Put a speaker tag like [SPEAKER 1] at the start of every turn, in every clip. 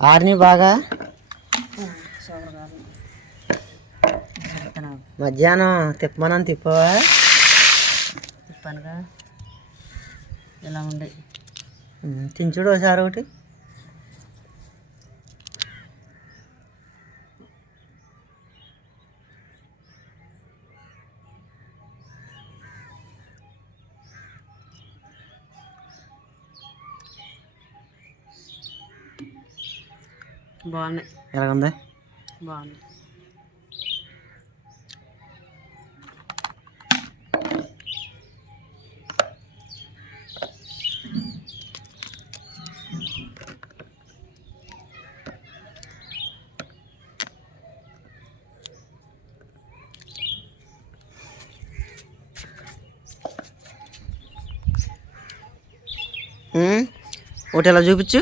[SPEAKER 1] ఆరిని బాగా మధ్యాహ్నం తిప్పమని తిప్పవా?
[SPEAKER 2] తిప్పానుగా. ఇలా ఉండే
[SPEAKER 1] తించుడు ఒకసారి ఒకటి.
[SPEAKER 2] బాగున్నాయి
[SPEAKER 1] ఎలాగుంది
[SPEAKER 2] బాగున్నాయి
[SPEAKER 1] ఉమ్, ఒకటి ఇలా చూపించు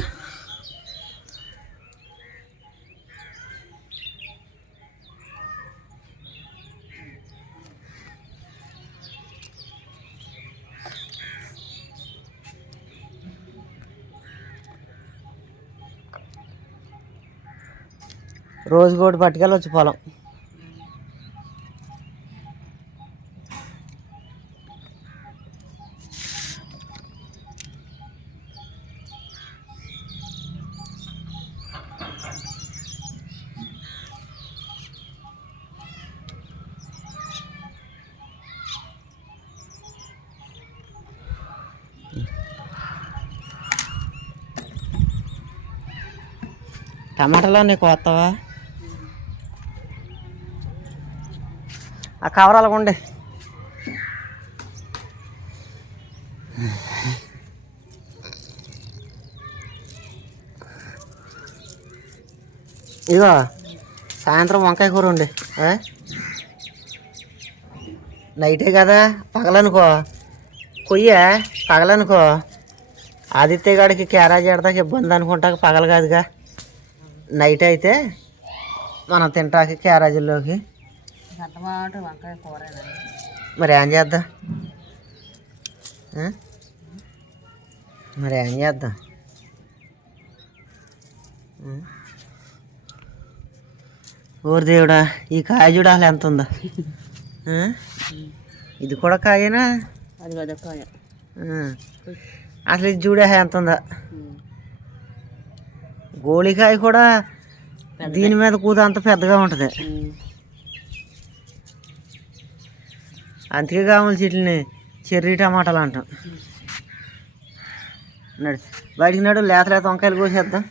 [SPEAKER 1] రోజు కూడా పట్టుకెళ్ళొచ్చు పొలం. టమాటాలు నీకు వస్తావా ఆ కవర్ అలాగ ఉండే సాయంత్రం వంకాయ కూర ఉండే. నైటే కదా పగలనుకో. కొయ్య పగలనుకో. ఆదిత్య గాడికి క్యారేజ్ ఎడతాకి ఇబ్బంది అనుకుంటాక పగలు కాదుగా. నైట్ అయితే మనం తింటాకి క్యారేజీల్లోకి.
[SPEAKER 2] గంటమాట వంకాయ కూరేనా?
[SPEAKER 1] మరి ఏం చేద్దాం? మరి ఏం చేద్దాం? ఓరి దేవుడా ఈ కాయ చూడ అసలు ఎంత ఉందో? ఇది కూడా కాయనా?
[SPEAKER 2] అది కదా కాయ.
[SPEAKER 1] ఆ. అసలు ఇది చూడే ఎంత ఉందో. గోళికాయ కూడా దీని మీద కూత అంత పెద్దగా ఉంటుంది. అందుకే కావాలి చెట్లని. చెర్రీ టమాటాలు అంటాం. నడు. బయటికి నడు లేత లేత వంకాయలు కోసేద్దాం.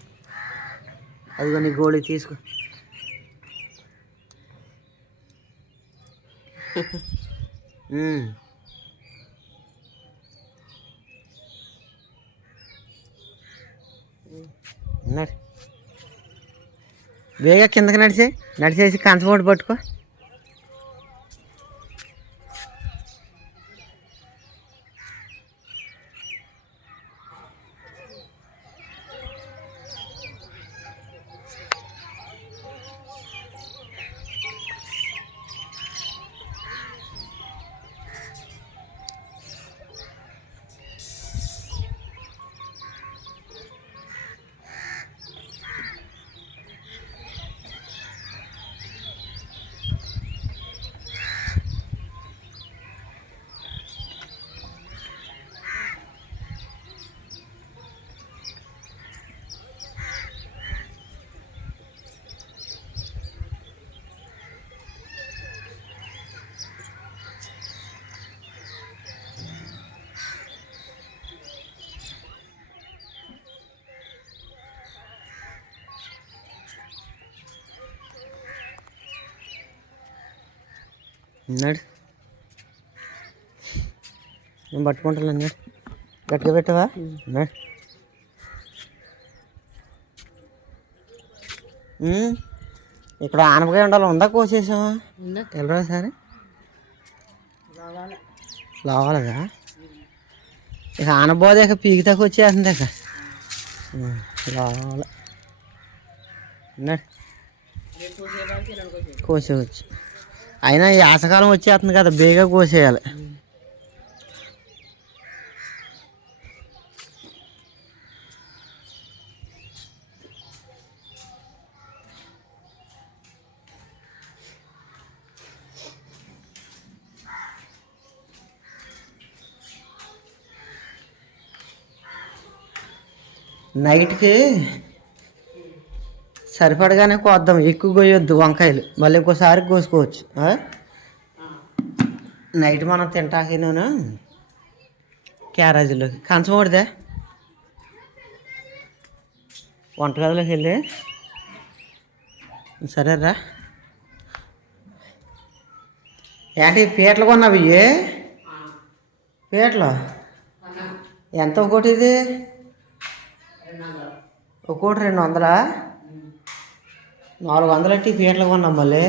[SPEAKER 1] అదిగో నీ గోళీ తీసుకో. ఉమ్. నడు. కిందకి నడిచే నడిచేసి కంచబోటు పట్టుకో. నడు నేను పట్టుకుంటాను నడు గట్టిగా పెట్టవా? నడు ఉమ్. ఇక్కడ ఆనపకాయ ఉండాలి ఉందా కోసేసావా? వెళ్ళరా సరే? లావాలగా ఇక ఆనబోదే ఇక పీకితాకు వచ్చేస్తుంది ఇక. ఉమ్, లావాల
[SPEAKER 2] రేపు
[SPEAKER 1] అయినా ఈ ఆసకాలం వచ్చేస్తుంది కదా బేగా కోసేయాలి. నైట్కి సరిపడగానే కోద్దాం. ఎక్కువ కోయొద్దు వంకాయలు. మళ్ళీ ఇంకోసారి కోసుకోవచ్చు. నైట్ మనం తింటాకి క్యారేజీలోకి. కంచం పడితే వంటగదిలోకి వెళ్ళి సరేరా. ఏంటి పీటలు కొన్నావు ఇవి? పీటలు? ఎంత ఒకటి ఇది? ఒక్కోటి రెండు వందలా? నాలుగు వందలట్టి పీటలు కొన్నాం మళ్ళీ.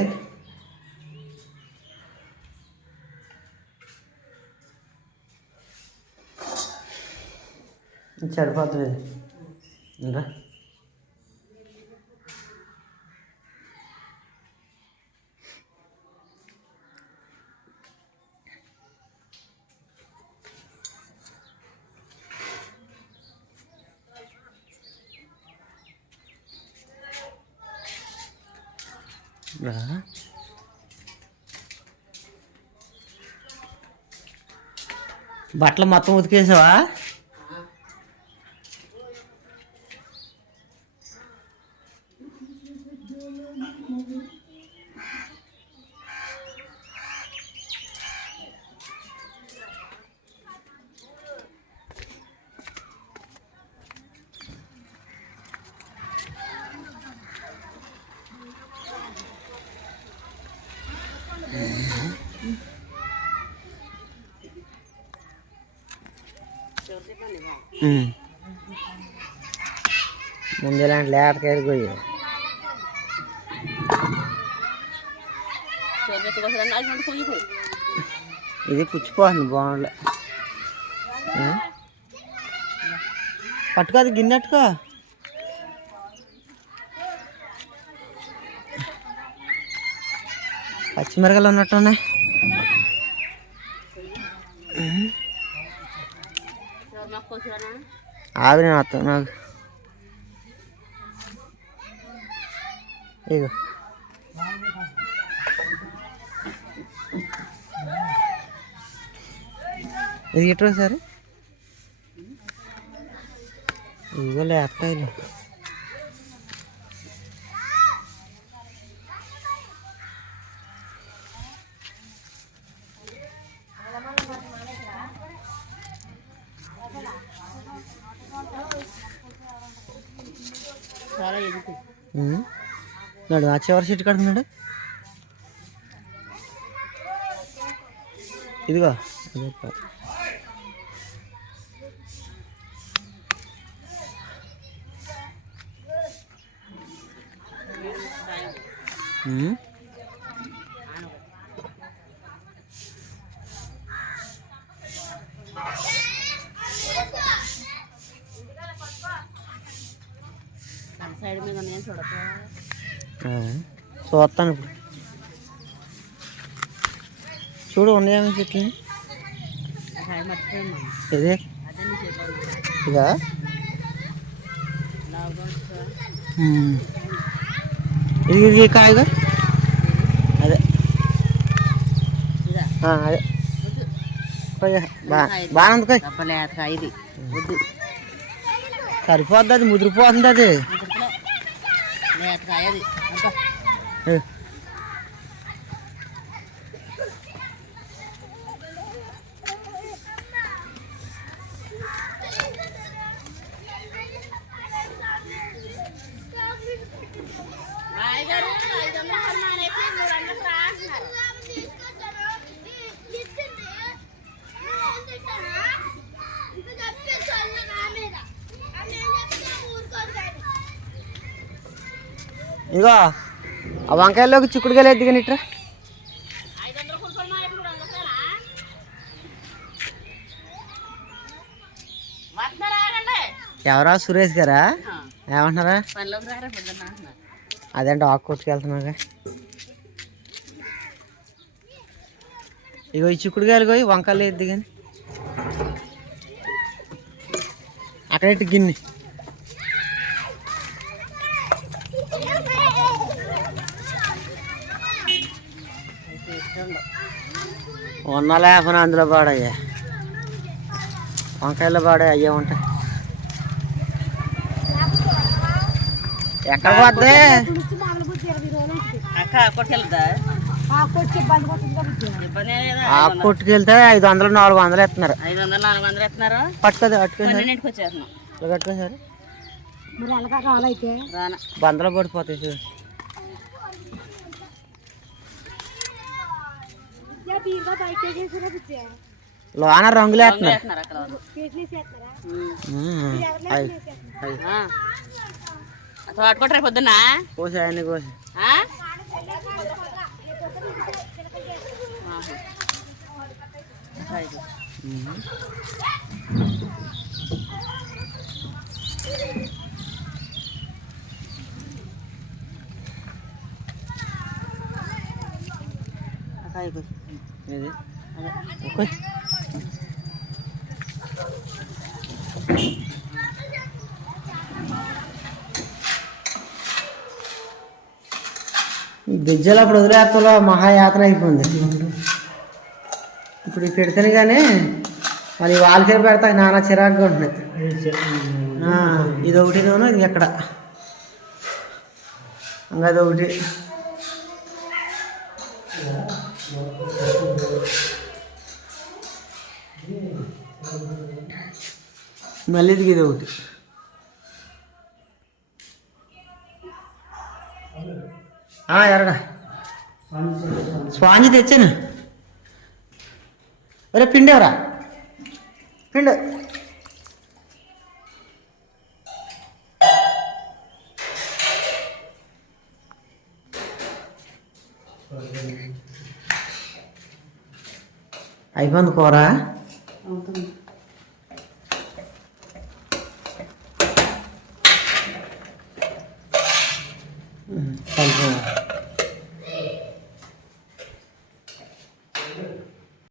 [SPEAKER 1] సరిపోతుంది. ఇంకా రా. బట్టలు మొత్తం ఉతికేసావా ముందు ఇలాంటి లేటకాయలు కొయ్యి ఇది పుచ్చిపోతుంది బాగుండలే. పట్టుకోదు అది గిన్నెట్టుకో పచ్చిమిరకలు ఉన్నట్టున్నాయి.
[SPEAKER 2] మాకు
[SPEAKER 1] నాతో వస్తాను నాకు. ఇగో. ఇది ఎటు సరే? ఇగో లేస్తాయిలే నాడు ఆ చివరి చెట్టు కడుతున్నాడు ఇదిగో. అదే ప- ఉమ్.
[SPEAKER 2] మన సైడ్ మీద నేను చూడతా
[SPEAKER 1] ఆ, చూస్తాను ఇప్పుడు. చూడు ఉన్నాయేమో చెట్లు? ఇదే? ఇది ఇది కాయగా. అదే. అదే. బాగా ఉంది.
[SPEAKER 2] డబ్బలేతగా ఇది
[SPEAKER 1] సరిపోద్ది అది ముదిరిపోతుంది అది.
[SPEAKER 2] అది అబ్బా
[SPEAKER 1] ఏ.
[SPEAKER 2] గారు ఐదు వందల మానేసి మూడు వందలకు రా అంటున్నారు
[SPEAKER 1] ఇదిగో ఆ వంకాయల్లోకి చిక్కుడుకాయలు ఎద్దు కానీ ఇట్రా. ఎవరా సురేష్ గారా?
[SPEAKER 2] ఆ,
[SPEAKER 1] ఏమంటున్నారా? అదేంటి ఆకు కొట్టుకెళ్తున్నాగా ఇగో ఈ చిక్కుడుకాయలు పోయి వంకాయలు ఎద్దు కానీ అక్కడ ఇటు గిన్నె. ఉన్న లేకపోయినా అందులో పాడయ్యా. వంకాయలు పాడే అయ్యే ఉంటాయి ఎక్కడ
[SPEAKER 2] లేదా
[SPEAKER 1] ఆ కొట్టుకెళ్తే ఐదు వందలు నాలుగు వందలు ఎత్తున్నారు.
[SPEAKER 2] ఐదు వందలు నాలుగు వందలు ఎత్తున్నారు?
[SPEAKER 1] పట్టుకోదు కట్టుకోసారి
[SPEAKER 2] రానా.
[SPEAKER 1] బందలో పడిపోతాయి చూడు. లోన రంగులు వేస్తున్నారు
[SPEAKER 2] పొద్దున్న?
[SPEAKER 1] కోసి ఆయన కోసి. కోయ్. బిజ్జలు అప్పుడు వదిలేస్తలో మహాయాత్ర అయిపోయింది. ఇప్పుడు పెడితేనే కానీ మళ్ళీ వాళ్ళకే పెడతా నానా చిరాకుగా ఉంటుంది. ఇది ఒకటి ఇది ఎక్కడ? ఇంకా అది ఒకటి మళ్ళీ ఇది ఇది ఒకటి ఆ, ఎరడా స్పాంజ్ తెచ్చాను ఒరే పిండి ఎవరా పిండి అయిపోయింది కూర?